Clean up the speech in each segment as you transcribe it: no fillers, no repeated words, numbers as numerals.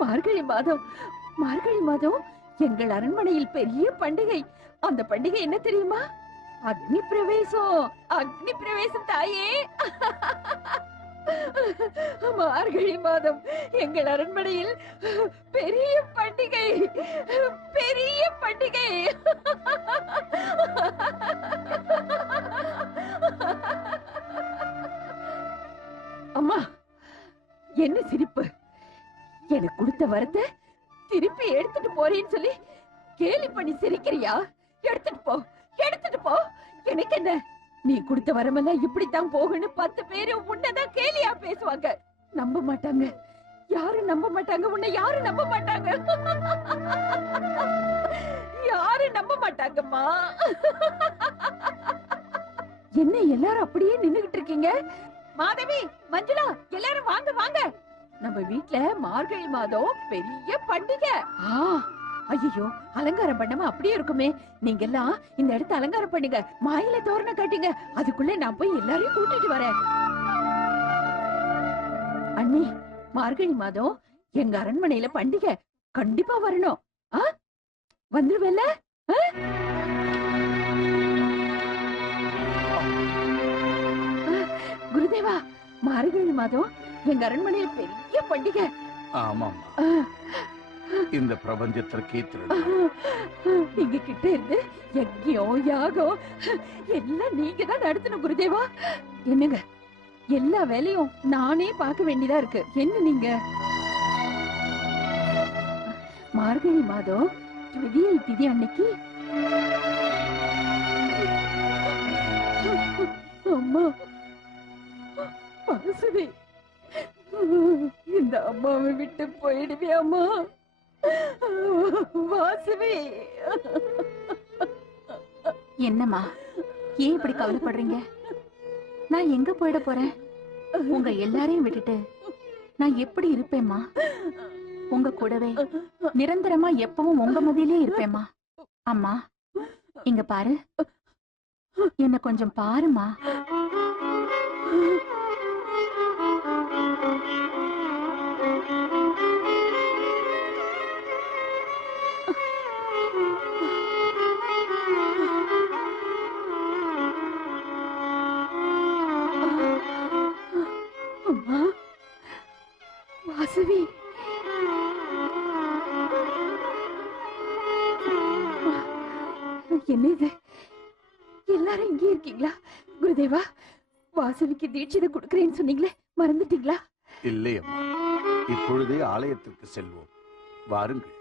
மார்கழி மாதம், மார்கழி மாதம் எங்கள் அரண்மனையில் பெரிய பண்டிகை. அந்த பண்டிகை என்ன தெரியுமா? அக்னி பிரவேசம். அக்னி பிரவேசம் தாயே. மார்கழி மாதம் எங்கள் அரண்மனையில் பெரிய பண்டிகை, பெரிய பண்டிகை. அம்மா, என்ன சிரிப்பு? எனக்கு கொடுத்த வரத்தை திருப்பி எடுத்துட்டு போறேன்னு சொல்லி கேலி பண்ணி சிரிக்கிறியா? எடுத்துட்டு போ, எடுத்துட்டு போ. எனக்கு என்ன, நீ கொடுத்த வரமெல்லாம் இப்படித்தான் போகுன்னு 10 பேரு உன்னதான் கேலியா பேசுவாங்க. நம்ப மாட்டாங்க, யாரும் நம்ப மாட்டாங்க. உன்னை யாரும் நம்ப மாட்டாங்க. யாரும் நம்ப மாட்டாங்கம்மா. என்ன எல்லாரும் அப்படியே நின்னுகிட்டு இருக்கீங்க? மாதவி, மஞ்சுளா, எல்லாரும் வாங்க வாங்க. நம்ம வீட்ல மார்கழி மாதம் பெரிய பண்டிகை. ஐயோ, அலங்காரம் பண்ணாம அப்படியே இருக்குமே. நீங்க எல்லாம் இந்த இடத்த அலங்காரம் பண்ணுங்க, மாயில தோரணம் கட்டுங்க. அதுக்குள்ள நான் போய் எல்லாரையும் கூட்டிட்டு வரேன். அண்ணி, மார்கழி மாதம் எங்க அரண்மனையில பண்டிகை, கண்டிப்பா வரணும். வந்துருவேல? குருதேவா, மார்கழி மாதம் எங்க அரண்மனையில பெரிய பண்டிகை. ஆமா, இந்த பிரபஞ்சத்திற்கே திருநாள். நீங்க கிட்ட இருந்து யஜ்ஞம், யாகம் எல்லாம் நீங்க தான் நடத்தணும் குருதேவா. என்னங்க, எல்லா வேலையும் நானே பார்க்க வேண்டியதா இருக்கு. என்ன நீங்க? மார்கழி மாதம் விதியை திதி அன்னைக்கு அம்மா வாசுவி, இந்த அம்மாவை விட்டு போயிடுவியாமா? வாசுவி. என்னம்மா, ஏன் இப்படி கவலைப்படுறீங்க? நான் எங்க போயிட போறேன்? உங்க எல்லாரையும் விட்டுட்டு நான் எப்படி இருப்பேம்மா? உங்க கூடவே நிரந்தரமா எப்பவும் உங்க மதியிலே இருப்பேம்மா. அம்மா, இங்க பாரு, என்ன கொஞ்சம் பாருமா. அம்மா, வாசுவி. என்ன இது? எல்லாரும் இங்கே இருக்கீங்களா? குருதேவா, வாசுவிக்கு தீட்சிதை கொடுக்கிறேன்னு சொன்னீங்களே, மறந்துட்டீங்களா? இல்லையம்மா, இப்பொழுதே ஆலயத்திற்கு செல்வோம். வாருங்கள்.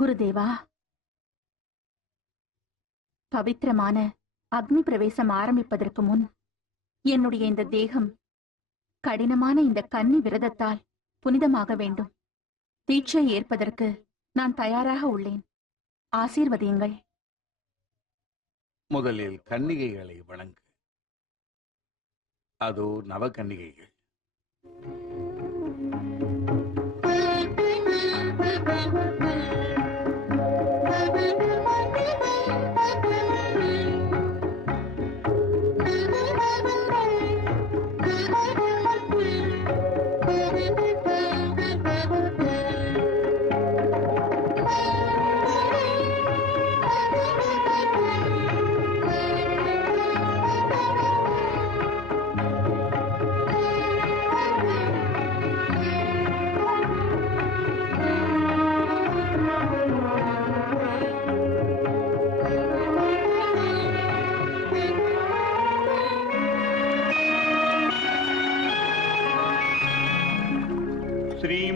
குருதேவா, பவித்திரமான அக்னி பிரவேசம் ஆரம்பிப்பதற்கு முன் என்னுடைய இந்த தேகம் கடினமான இந்த கன்னி விரதத்தால் புனிதமாக வேண்டும். தீட்சை ஏற்பதற்கு நான் தயாராக உள்ளேன். ஆசீர்வதியுங்கள். முதலில் கன்னிகைகளை வணங்கு. அதோ நவ கன்னிகைகள்.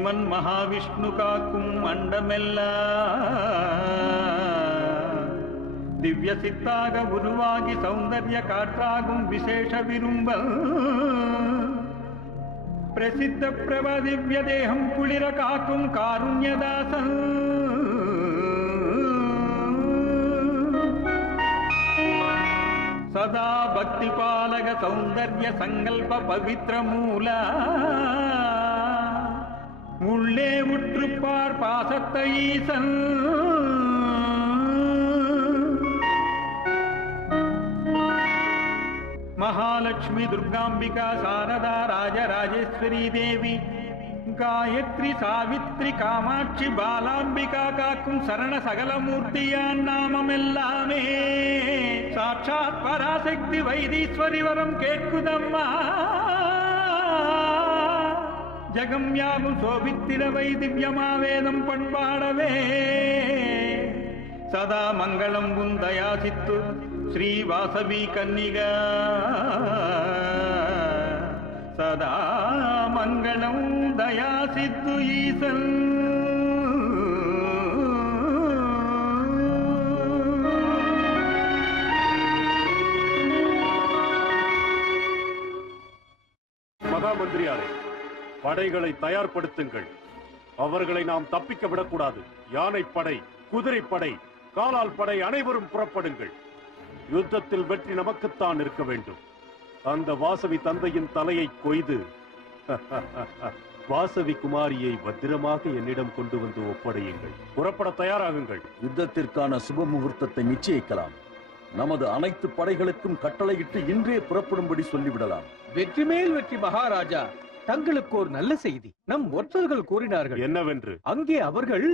ஸ்ரீமன் மகாவிஷ்ணு காக்கும் அண்டமெல்லாம் திவ்ய சித்தாக உருவாகி சௌந்தர்ய காற்றாகும் விசேஷ விரும்பல் பிரசித்த பிரப திவ்ய தேகம் குளிர காக்கும் காருண்யதாசன் சதா பக்தி பாலக சௌந்தர்ய சங்கல்ப பவித்ர மூல உள்ளே உற்றுப்பார் பாசத்தை ஈசன் महालक्ष्मी दुर्गांबिका शारदा राजराजेश्वरी देवी गायत्री सावित्री कामाक्षी बालांबिका काक्कुम शरण सकल मूर्तियान नाममेल्लामे साक्षात् पराशक्ति वैदीश्वरी वरम केट्कुदम्मा जगम यावुम शोभित्तिर वै दिव्यमावेदम पण्पाडवे सदा मंगलम बुंदयासित्तु श्री वासवी कन्निगा सदा मंगलम दया सिद्धु ईसन மகாமந்திரியாரே, படைகளை தயார்படுத்துங்கள். அவர்களை நாம் தப்பிக்க விடக்கூடாது. யானைப்படை, குதிரைப்படை, காலால் படை அனைவரும் புறப்படுங்கள். யுத்தத்தில் வெற்றி நமக்குத்தான் இருக்க வேண்டும். அந்த வாசவி தந்தையின் தலையை கொய்து வாசவி குமாரியை பத்திரமாக என்னிடம் கொண்டு வந்து ஒப்படையுங்கள். புறப்பட தயாராகுங்கள். யுத்தத்திற்கான சுப முகூர்த்தத்தை நிச்சயிக்கலாம். நமது அனைத்து படைகளுக்கும் கட்டளையிட்டு இன்றே புறப்படும்படி சொல்லிவிடலாம். வெற்றி மேல் வெற்றி மகாராஜா. தங்களுக்கு ஒரு நல்ல செய்தி. நம் ஒற்றர்கள் கூறினார்கள். என்னவென்று? அங்கே அவர்கள்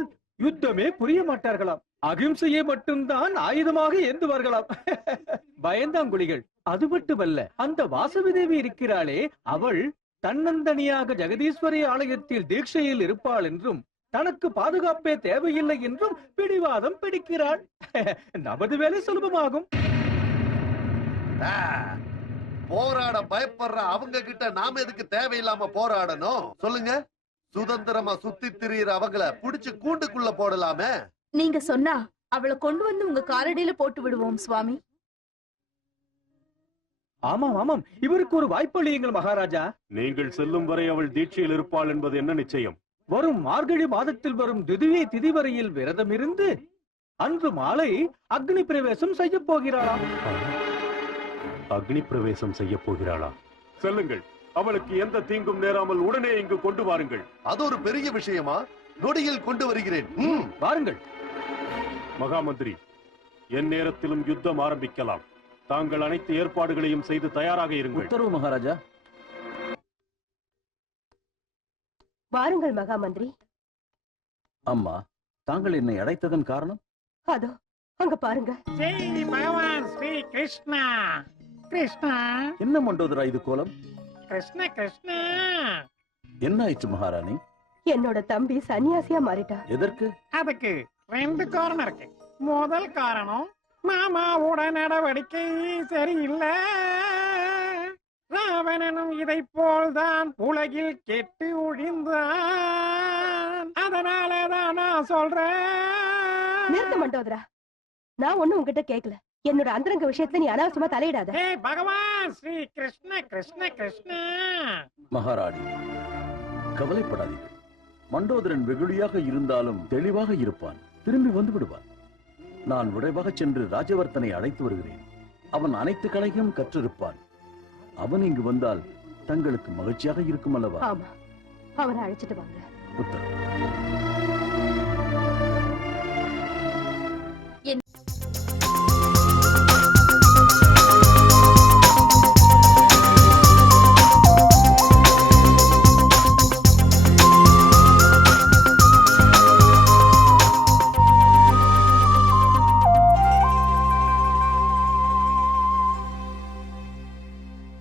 யுத்தமே புரிய மாட்டார்களாம். அகிம்சையை மட்டும்தான் ஆயுதமாக ஏந்துவார்களாம். பயந்தாங்குழிகள். அது மட்டுமல்ல, அந்த வாசவி தேவி இருக்கிறாளே, அவள் தன்னந்தனியாக ஜெகதீஸ்வரி ஆலயத்தில் தீட்சையில் இருப்பாள் என்றும் தனக்கு பாதுகாப்பே தேவையில்லை என்றும் பிடிவாதம் பிடிக்கிறாள். நமது வேலை சுலபமாகும். போராட பயப்படுற அவங்க கிட்ட நாம எதுக்கு தேவையில்லாம போராடணும் சொல்லுங்க? சுதந்திரமா சுத்தி திரியிற அவங்கள புடிச்சு கூண்டுக்குள்ள போடலாமே. நீங்க சொன்னா அவளை கொண்டு வந்து உங்க காலடியில போட்டு விடுவோம் சுவாமி. ஆமாம் ஆமாம், இவருக்கு ஒரு வாய்ப்பளியுங்கள் மகாராஜா. நீங்கள் செல்லும் வரை அவள் தீட்சையில் இருப்பாள் என்பது என்ன நிச்சயம்? வரும் மார்கழி மாதத்தில் வரும் திதியை திதி வரையில் விரதம் இருந்து அன்று மாலை அக்னி பிரவேசம் செய்ய போகிறாளாம். அக்னி பிரவேசம் செய்ய போகிறாளா? செல்லுங்கள். அவளுக்கு எந்த தீங்கும் நேராமல் உடனே இங்கு கொண்டு வாருங்கள். அது ஒரு பெரிய விஷயமா? நொடியில் கொண்டு வருகிறேன். வாருங்கள். மகாமந்திரி, என் நேரத்திலும் யுத்தம் ஆரம்பிக்கலாம். தாங்கள் அனைத்து ஏற்பாடுகளையும் செய்து தயாராக இருங்கள். உத்தரவு மகாராஜா. வாருங்கள் மகாமந்திரி. அம்மா, தாங்கள் என்னை அழைத்ததன் காரணம்? அதோ அங்க பாருங்க. ஜெய் பகவான் ஸ்ரீ கிருஷ்ணா. கிருஷ்ணா என்ன மண்டோதரா இது கோலம்? கிருஷ்ண கிருஷ்ணா. என்ன ஆயிற்று மகாராணி? என்னோட தம்பி சன்னியாசியா மாறிட்டா. எதற்கு? அதுக்கு ரெண்டு காரணம் இருக்கு. முதல் காரணம், மாமாவோட நடவடிக்கை சரியில்லை. ராவணனும் இதை போல்தான் உலகில் கெட்டு ஒழிந்தான். அதனாலதான் நான் சொல்றேன். நிறுத்த மண்டோதரா, நான் ஒண்ணும் உங்ககிட்ட கேட்கல. என்னோட அந்தரங்க விஷயத்துல நீ அனாவசியமா தலையிடாத. பகவான் ஸ்ரீ கிருஷ்ண கிருஷ்ண கிருஷ்ண. மகாராணி, கவலைப்படாதீர்கள். மண்டோதரன் வெகுளியாக இருந்தாலும் தெளிவாக இருப்பான். திரும்பி வந்து விடுவான். நான் விரைவாக சென்று ராஜவர்த்தனை அழைத்து வருகிறேன். அவன் அனைத்து கலையும் கற்றிருப்பான். அவன் இங்கு வந்தால் தங்களுக்கு மகிழ்ச்சியாக இருக்கும் அல்லவா? ஆமா, அவனை அழைச்சிட்டு வாங்க. உத்தரவு.